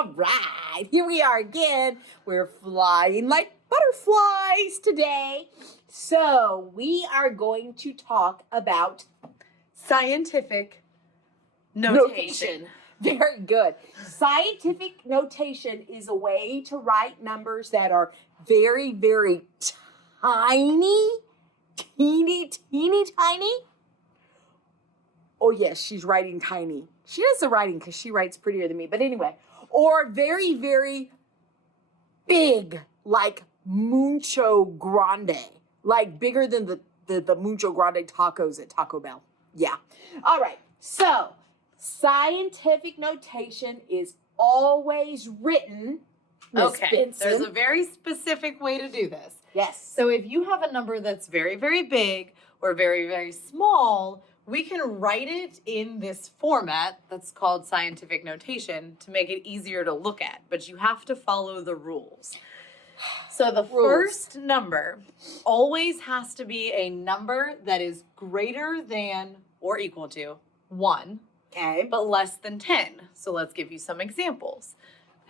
All right, here we are again. We're flying like butterflies today. So we are going to talk about scientific notation. Very good. Scientific notation is a way to write numbers that are very, very tiny, teeny tiny. Oh yes, she's writing tiny. She does the writing because she writes prettier than me. But anyway, or very, very big, like mucho grande, like bigger than the mucho grande tacos at Taco Bell. Yeah. All right. So scientific notation is always written. Ms. Benson. There's a very specific way to do this. Yes. So if you have a number that's very, very big or very, very small, we can write it in this format that's called scientific notation to make it easier to look at, but you have to follow the rules. So the first number always has to be a number that is greater than or equal to 1, Okay. but less than 10. So let's give you some examples.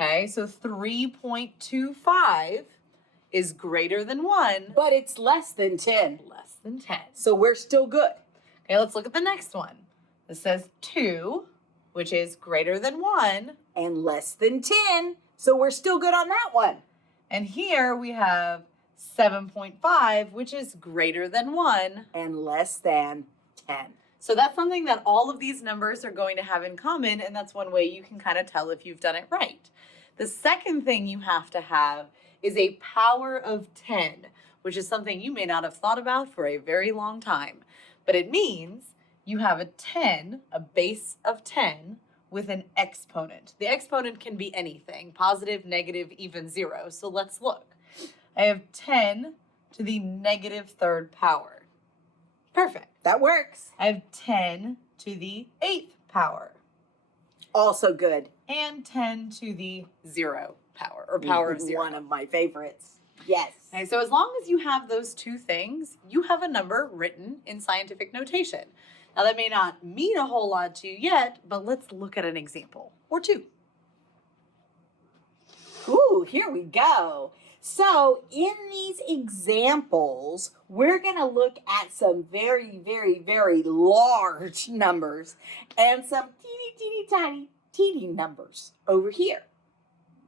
Okay, so 3.25 is greater than 1, But it's less than 10. less than 10. So we're still good. Okay, let's look at the next one. This says 2, which is greater than 1. And less than 10. So we're still good on that one. And here we have 7.5, which is greater than 1. And less than 10. So that's something that all of these numbers are going to have in common, and that's one way you can kind of tell if you've done it right. The second thing you have to have is a power of 10, which is something you may not have thought about for a very long time. But it means you have a 10, a base of 10, with an exponent. The exponent can be anything, positive, negative, even 0. So let's look. I have 10 to the negative third power. Perfect. That works. I have 10 to the 8th power. Also good. And 10 to the 0 power, or power of 0. One of my favorites. Yes. Okay, so as long as you have those two things, you have a number written in scientific notation. Now that may not mean a whole lot to you yet, but let's look at an example or two. Ooh, here we go. So in these examples, we're going to look at some very, very, very large numbers and some teeny numbers over here.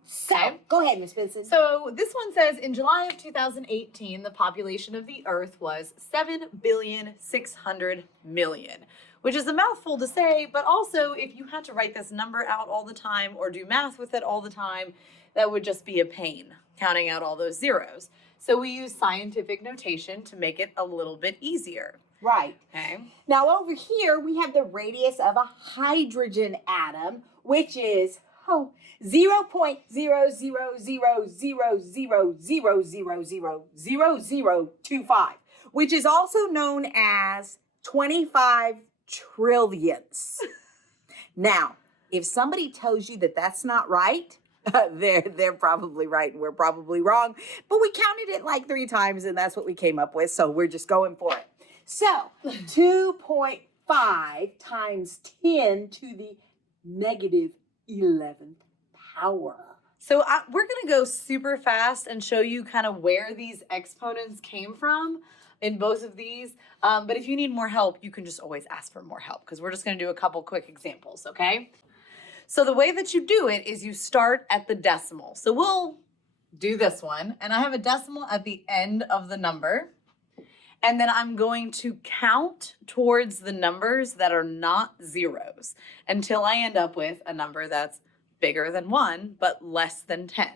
So, Okay. Go ahead, Miss Benson. So this one says, in July of 2018, the population of the Earth was 7,600,000,000, which is a mouthful to say, but also if you had to write this number out all the time or do math with it all the time, that would just be a pain, counting out all those zeros. So we use scientific notation to make it a little bit easier. Right. Okay. Now over here, we have the radius of a hydrogen atom, which is 0.0000000000025, which is also known as 25 trillionths. Now, if somebody tells you that that's not right, they're probably right and we're probably wrong. But we counted it like 3 times and that's what we came up with. So we're just going for it. So 2.5 times 10 to the negative 11th power. So we're going to go super fast and show you kind of where these exponents came from in both of these. But if you need more help, you can just always ask for more help because we're just going to do a couple quick examples, okay? So the way that you do it is you start at the decimal. So we'll do this one, and I have a decimal at the end of the number. And then I'm going to count towards the numbers that are not zeros until I end up with a number that's bigger than 1, but less than 10.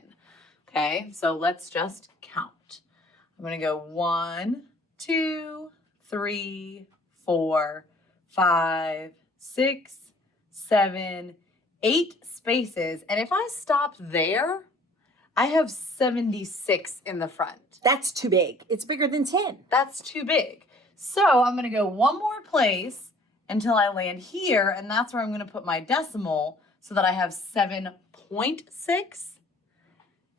Okay, so let's just count. I'm going to go 1, 2, 3, 4, 5, 6, 7, 8 spaces. And if I stop there, I have 76 in the front. That's too big. It's bigger than 10. That's too big. So I'm going to go one more place until I land here, and that's where I'm going to put my decimal so that I have 7.6,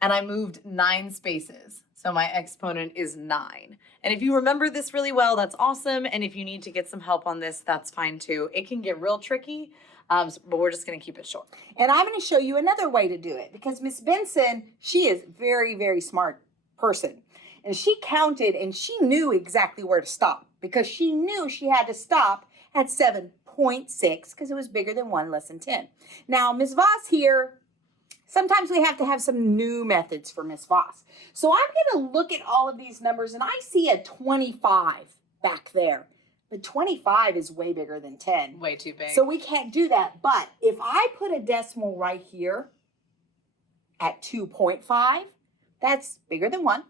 and I moved 9 spaces. So my exponent is 9. And if you remember this really well, that's awesome. And if you need to get some help on this, that's fine too. It can get real tricky. But we're just going to keep it short. And I'm going to show you another way to do it because Miss Benson, she is very, very smart person. And she counted and she knew exactly where to stop because she knew she had to stop at 7.6 because it was bigger than 1 less than 10. Now, Ms. Voss here, sometimes we have to have some new methods for Ms. Voss. So I'm going to look at all of these numbers and I see a 25 back there. But 25 is way bigger than 10. Way too big. So we can't do that. But if I put a decimal right here at 2.5, that's bigger than 1,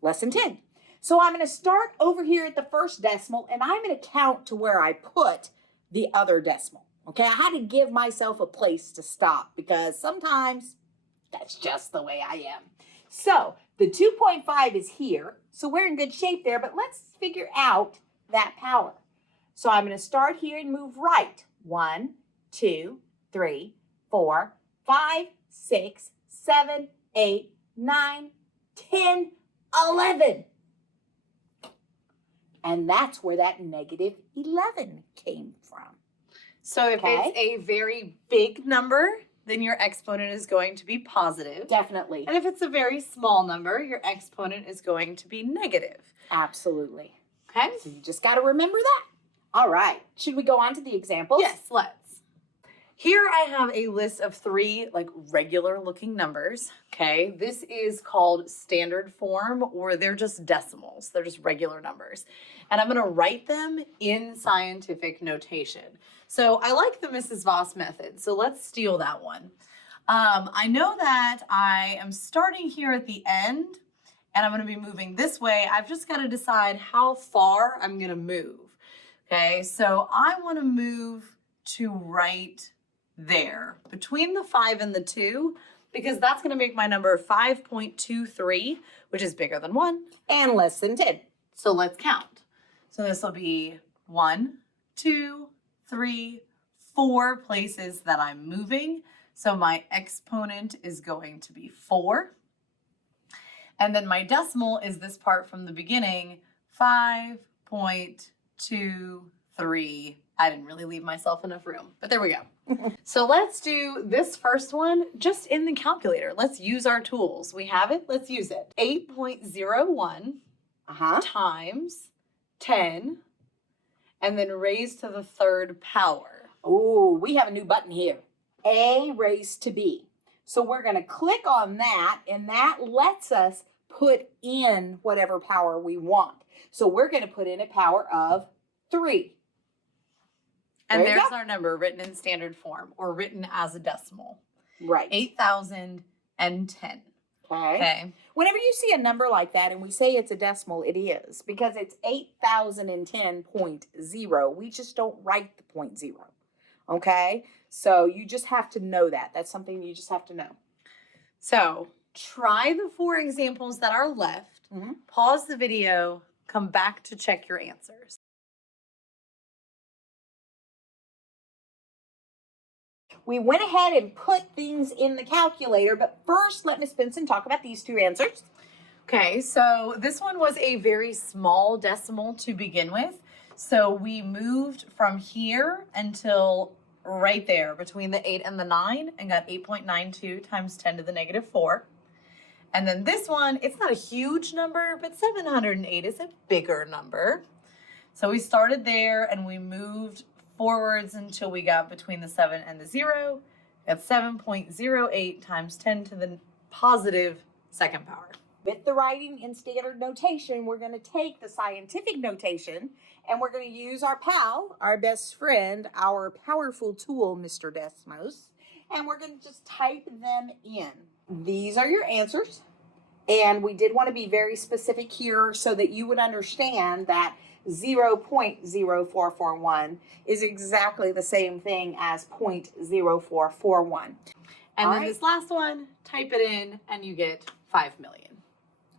less than 10. So I'm going to start over here at the first decimal, and I'm going to count to where I put the other decimal. Okay, I had to give myself a place to stop because sometimes that's just the way I am. So the 2.5 is here, so we're in good shape there, but let's figure out that power. So I'm going to start here and move right. 1, 2, 3, 4, 5, 6, 7, 8, 9, 10, 11. And that's where that negative 11 came from. So if it's a very big number, then your exponent is going to be positive. Definitely. And if it's a very small number, your exponent is going to be negative. Absolutely. Okay? So you just got to remember that. All right. Should we go on to the examples? Yes, let's. Here I have a list of 3 regular looking numbers. Okay, this is called standard form, or they're just decimals. They're just regular numbers. And I'm going to write them in scientific notation. So I like the Mrs. Voss method, so let's steal that one. I know that I am starting here at the end, and I'm going to be moving this way. I've just got to decide how far I'm going to move. Okay, so I want to move to right there between the 5 and the 2 because that's going to make my number 5.23, which is bigger than 1 and less than 10. So let's count. So this will be 1, 2, 3, 4 places that I'm moving. So my exponent is going to be 4. And then my decimal is this part from the beginning, 5.23. I didn't really leave myself enough room, but there we go. So let's do this first one just in the calculator. Let's use our tools. We have it. Let's use it. 8.01 times 10 and then raised to the 3rd power. Oh, we have a new button here. A raised to B. So we're going to click on that, and that lets us put in whatever power we want. So we're going to put in a power of 3. And there's our number written in standard form or written as a decimal. Right. 8,010. Okay. Whenever you see a number like that and we say it's a decimal, it is because it's 8,010.0. We just don't write the 0.0. Okay? So you just have to know that. That's something you just have to know. So try the 4 examples that are left. Pause the video. Come back to check your answers. We went ahead and put things in the calculator, but first let Miss Benson talk about these 2 answers. Okay, so this one was a very small decimal to begin with. So we moved from here until right there between the 8 and the 9 and got 8.92 times 10 to the negative 4. And then this one, it's not a huge number, but 708 is a bigger number. So we started there and we moved forwards until we got between the 7 and the 0. That's 7.08 times 10 to the positive 2nd power. With the writing in standard notation, we're going to take the scientific notation and we're going to use our pal, our best friend, our powerful tool, Mr. Desmos, and we're going to just type them in. These are your answers, and we did want to be very specific here so that you would understand that 0.0441 is exactly the same thing as 0.0441. And then this last one, type it in and you get 5 million.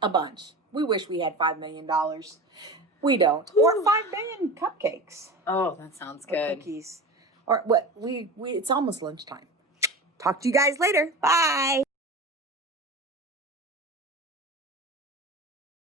A bunch. We wish we had $5 million. We don't. Or 5 million cupcakes. Oh, that sounds good. Or cookies. Or what? It's almost lunchtime. Talk to you guys later. Bye.